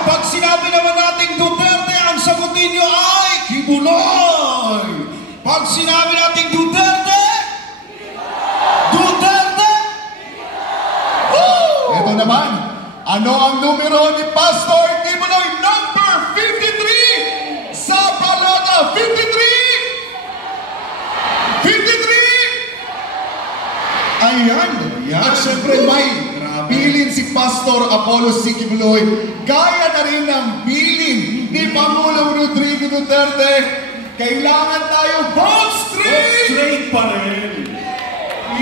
Pag sinabi naman nating Duterte, ang sagutin nyo ay Kibuloy. Pag sinabi nating Duterte, Duterte. Ito naman, ano ang numero ni Pastor Kibuloy? Number 53 sa balota. 53! 53! Ayan. At syempre may bilin si Pastor Apollo C. Kibuloy. Gaya na rin ng bilin ni Pangulong Rodrigo Duterte. Kailangan tayo vote straight! Vote straight pa rin.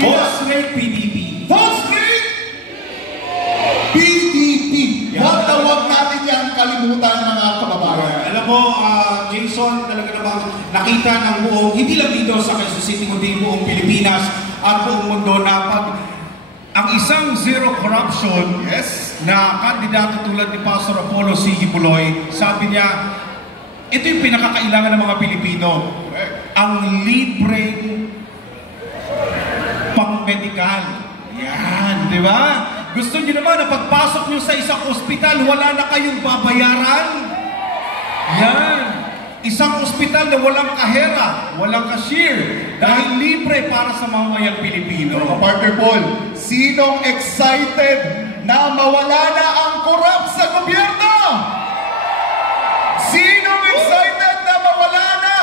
Vote straight PDP. Vote straight! PDP. Huwag na huwag natin yan kalimutan, mga kababayan. Alam mo, Jason, talaga namang nakita ng buong, hindi lang dito sa Quezon City, kundi buong Pilipinas at buong mundo na pag ang isang zero corruption na kandidato tulad ni Pastor Apollo C. Kibuloy, sabi niya, ito yung pinakakailangan ng mga Pilipino. Ang libreng pang-medical. Yan, di ba? Gusto niyo naman na pagpasok niyo sa isang ospital, wala na kayong babayaran? Yan. Isang ospital na walang kahera, walang cashier, dahil libre para sa mamayang Pilipino. Partner Paul, sinong excited na mawala na ang korap sa gobyerno? Sinong excited na mawala na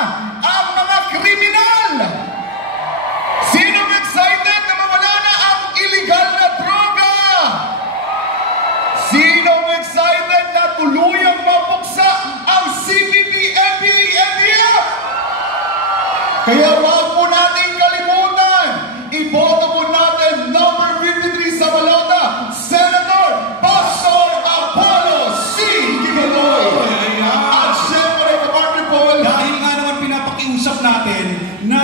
ang mga kriminal? Sinong excited na mawala na ang illegal na droga? Sinong excited na tuluyang mapuksa ang CPP, NPA, NDF? Kaya wag po natin kalimutan, iboto po natin number 53 sa balota, Senator Pastor Apollo C. Kibuloy. At syempre, Partner Paul, Dahil nga naman pinapakiusap natin na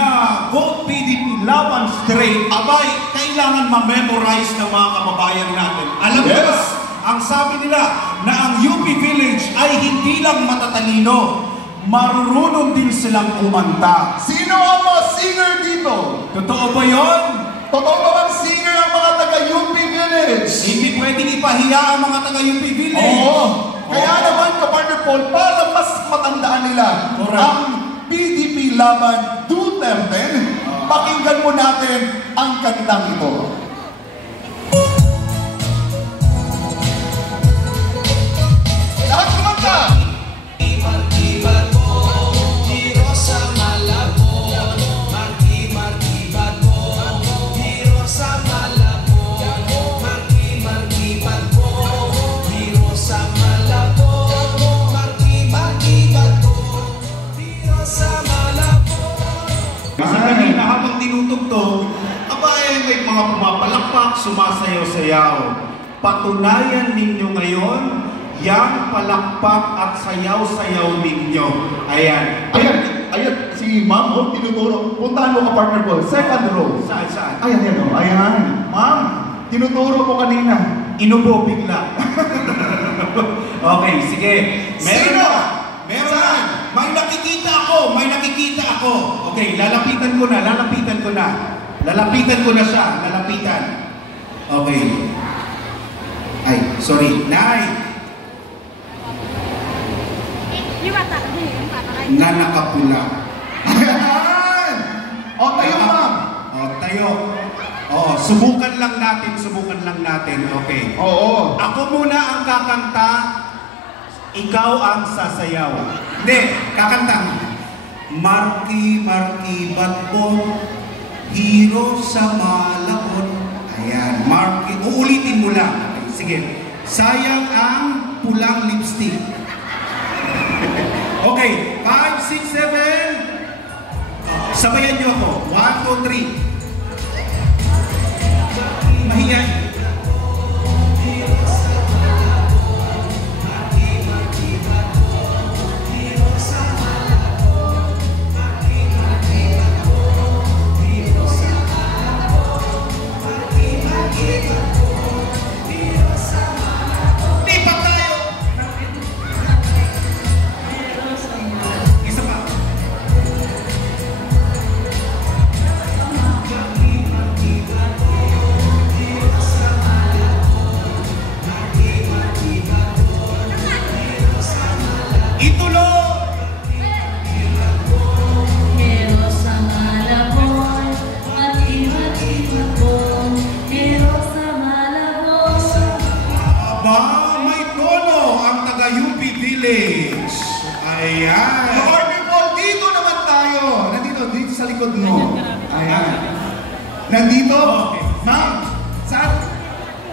vote PDP laban straight, abay, kailangan ma-memorize ng mga kababayan natin. Alam mo ba, ang sabi nila na ang UP Village ay hindi lang matatalino, marurunong din silang kumanta. sino ang mga singer dito? Totoo ba yun? Totoo ba bang singer ang mga taga-UP Village? Hindi pwedeng ipahiya ang mga taga-UP Village. Oo. Kaya naman, Partner Paul, para mas matandaan nila ang PDP laban Duterte, pakinggan mo natin ang kantang ito. Lahat kumanta! Kasi kanina habang tinutugtog, may mga pumapalakpak, sumasayaw-sayaw. Patunayan ninyo ngayon, yang palakpak at sayaw-sayaw ninyo. Ayan. Ayan, si Ma'am, tinuturo. Puntahan mo ka, Partner Paul. Second row. Saan? Ayan. Ma'am, tinuturo ko kanina. Inubo bigla. Okay, sige. Sino? Meron. May nakikita ako. Okay, lalapitan ko na. Lalapitan ko na siya. Okay. Ay, sorry. Nay! Na nakapula. Ayan! O, tayo, Ma'am. Tayo. Subukan lang natin. Okay. Oo. Ako muna ang kakanta, ikaw ang sasayaw. Hindi, kakanta. Marky, ba't po, hero sa malakot. Ayan, Marky. Uulitin mo lang. Okay, sige. Sayang ang pulang lipstick. Okay, 5, 6, 7. Sabayan niyo ako. 1, 2, 3. Mahiyan. Nandito? Okay. Ma'am, saan?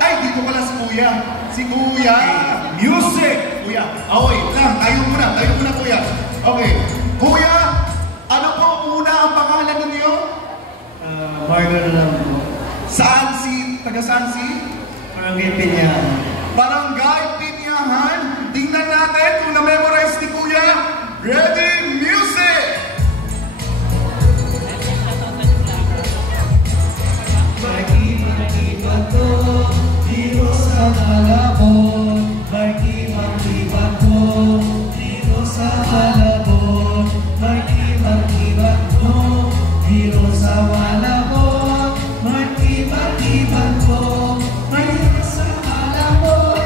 Ay, dito pala si Kuya. Si Kuya. Music! Kuya, wait lang. Tayo muna Kuya. Okay. Kuya, ano po muna ang pangalan ninyo? Margo na lang po. Taga saan si? Barangay Pinyahan. Barangay Pinyahan. Tingnan natin kung na-memorize ni Kuya. Ready, music! Bagi-bagi-bato, dito sa Malabon. Bagi-bagi-bato, dito sa Malabon. Bagi-bagi-bato, dito sa Malabon. Bagi-bagi-bato, dito sa Malabon.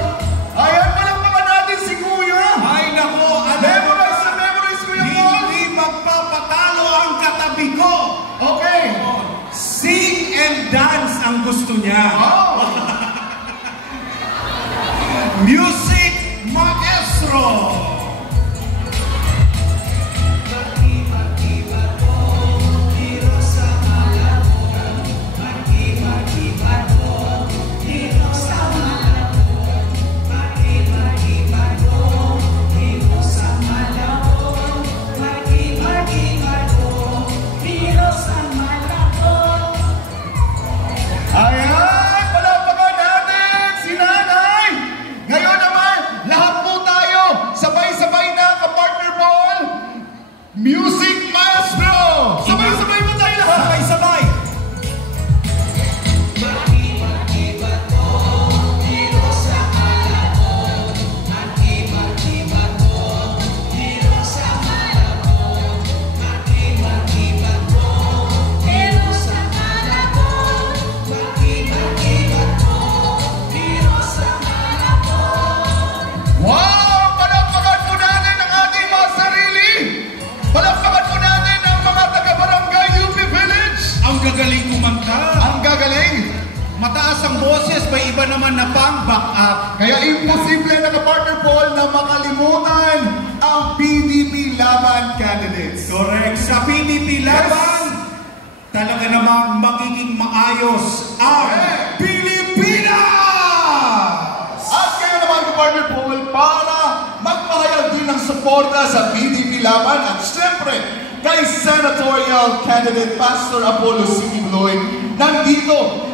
Ayan, palakpakan natin si Kuya! Ay nako, Memorize Kuya Paul! hindi magpapatalo ang katabi ko. Okay! Sing and dance ang gusto niya. Oh! Music Maestro. Bagi-bagi-bato, dito sa Malabon. Bagi-bagi-bato, dito sa Malabon. Bagi-bagi-bato, dito sa Malabon. Bagi-bagi-bato, dito sa Malabon. Ayan! Palakpakan natin si Nanay! Ngayon naman, lahat po tayo, sabay-sabay na ka-partner Paul! Music Maestro! Sabay-sabay po tayo lahat! Sabay-sabay. Bagi-bagi-bato, dito sa Malabon. Bagi-bagi-bato, dito sa Malabon. Bagi-bagi-bato, dito sa Malabon. Bagi-bagi-bato, dito sa Malabon. Wow! Palakpakan po natin ang ating mga sarili! Palakpakan po natin ang mga taga-barangay UP Village! Ang gagaling kumanta. Ang gagaling! Mataas ang boses, may iba naman na pang back up. Kaya imposible na ka-partner Paul na makalimutan ang PDP Laban candidates. Correct. Sa PDP laban, talaga namang magiging maayos ang Correct. Pilipinas! At kaya naman ka-partner Paul para magpahayag din ng suporta sa PDP Laban at siyempre kay Senatorial Candidate Pastor Apollo C. Bloy nandito